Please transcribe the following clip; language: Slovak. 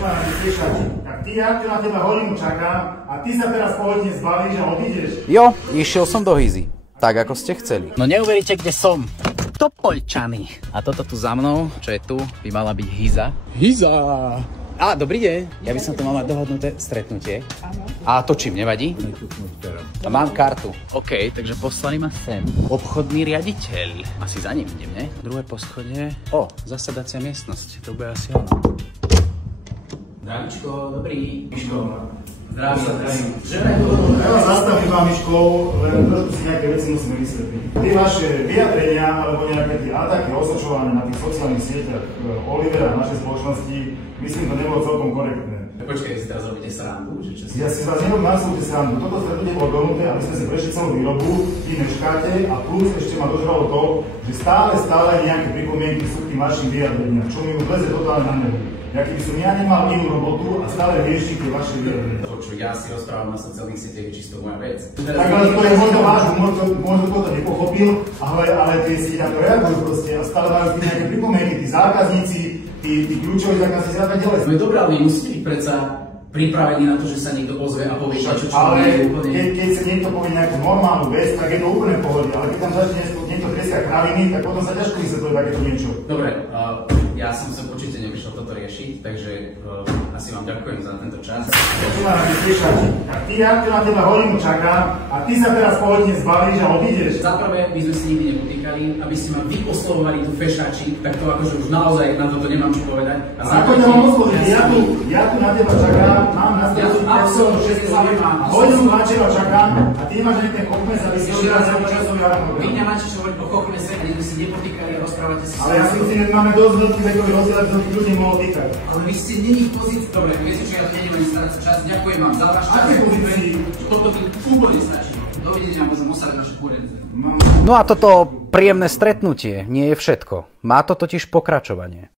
ma na tešať. Tak ja na teba hodinu čakám a ty sa teraz pohodne zbavíš a odídeš. Jo, išiel som do Hyzy. Tak, ako ste chceli. No neuveríte, kde som. Topoľčany. A toto tu za mnou, čo je tu, by mala byť Hyza. Hyza! Á, dobrý deň. Ja by som tu mal mať dohodnuté stretnutie. Áno. A točím, nevadí? A mám kartu. OK, takže poslali ma sem. Obchodný riaditeľ. Asi za ním idem, ne? Druhé poschodie. O, zasadacia miestnosť. To bude asi ono. Zdravíčko, dobrý. Miško. Zdravím. Ja vás zastavím vám, Miško, len trošku si nejaké veci musíme vysvetliť. Tie vaše vyjadrenia, alebo nejaké tie ataky osočované na tých sociálnych sieťach Olivera a našej spoločnosti, myslím, to nebolo celkom korektné. Počkaj, si teraz robíte srandu? Ja si vás nerobím absolútne srandu. Toto stretnutie bolo dohodnuté, aby sme si prešli celú výrobu, vy meškáte a plus ešte ma dožralo to, že stále nejaké pripomienky sú k tým vašim vyjadreniam, čo mi už leze totálne na nebu. Ja keby som ja nemal inú robotu a stále riešim tie vaše vyjadrenia. Čo ja si rozprávam na sociálnych sieťach, je čisto moja vec. Tak ale to je možno vážne, možno to nepochopil, ale tie si na to reagujú proste a stále majú nejaké pripomienky, tí zákazníci, tí kľúčoví zákazníci a tak ďalej. No je dobré, ale vy musíte byť predsa pripravení na to, že sa niekto ozve a povie, čo ale nie je úplne... keď sa niekto povie nejakú normálnu vec, tak je to úplne v pohode, ale keď tam začne niekto treskať kraviny, tak potom sa ťažko vysvetľuje takéto niečo. Dobre, ja som sa určite nevyšiel toto riešiť, takže asi vám ďakujem za tento čas. Čo ma na tešať? Tak ja na teba hodinu čakám a ty sa teraz pohodne zbavíš a odídeš. Za prvé, my sme si nikdy nepotýkali, aby ste ma vy oslovovali tu fešači, tak to akože už naozaj na toto nemám čo povedať. A ako ťa mám osloviť? Ja tu na teba čakám, mám na ja tu absolútne všetko zaujímam. Hodinu na teba čakám a ty máš ten chokmes, aby si odrazil časový harmonogram. Vy nemáte čo hovoriť o chokmese, ani sme si nepotýkali a rozprávate si. Ale ja si myslím, že máme dosť veľký vekový rozdiel, aby som tých ľudí mohol týkať. Ale vy ste není v pozícii. Dobre, viete čo, ja to neviem starať čas. Ďakujem vám za váš čas. Aké pozícii? Toto mi úplne stačí. Dovidenia, môžem osadiť naše kúrenci. No a toto príjemné stretnutie nie je všetko. Má to totiž pokračovanie.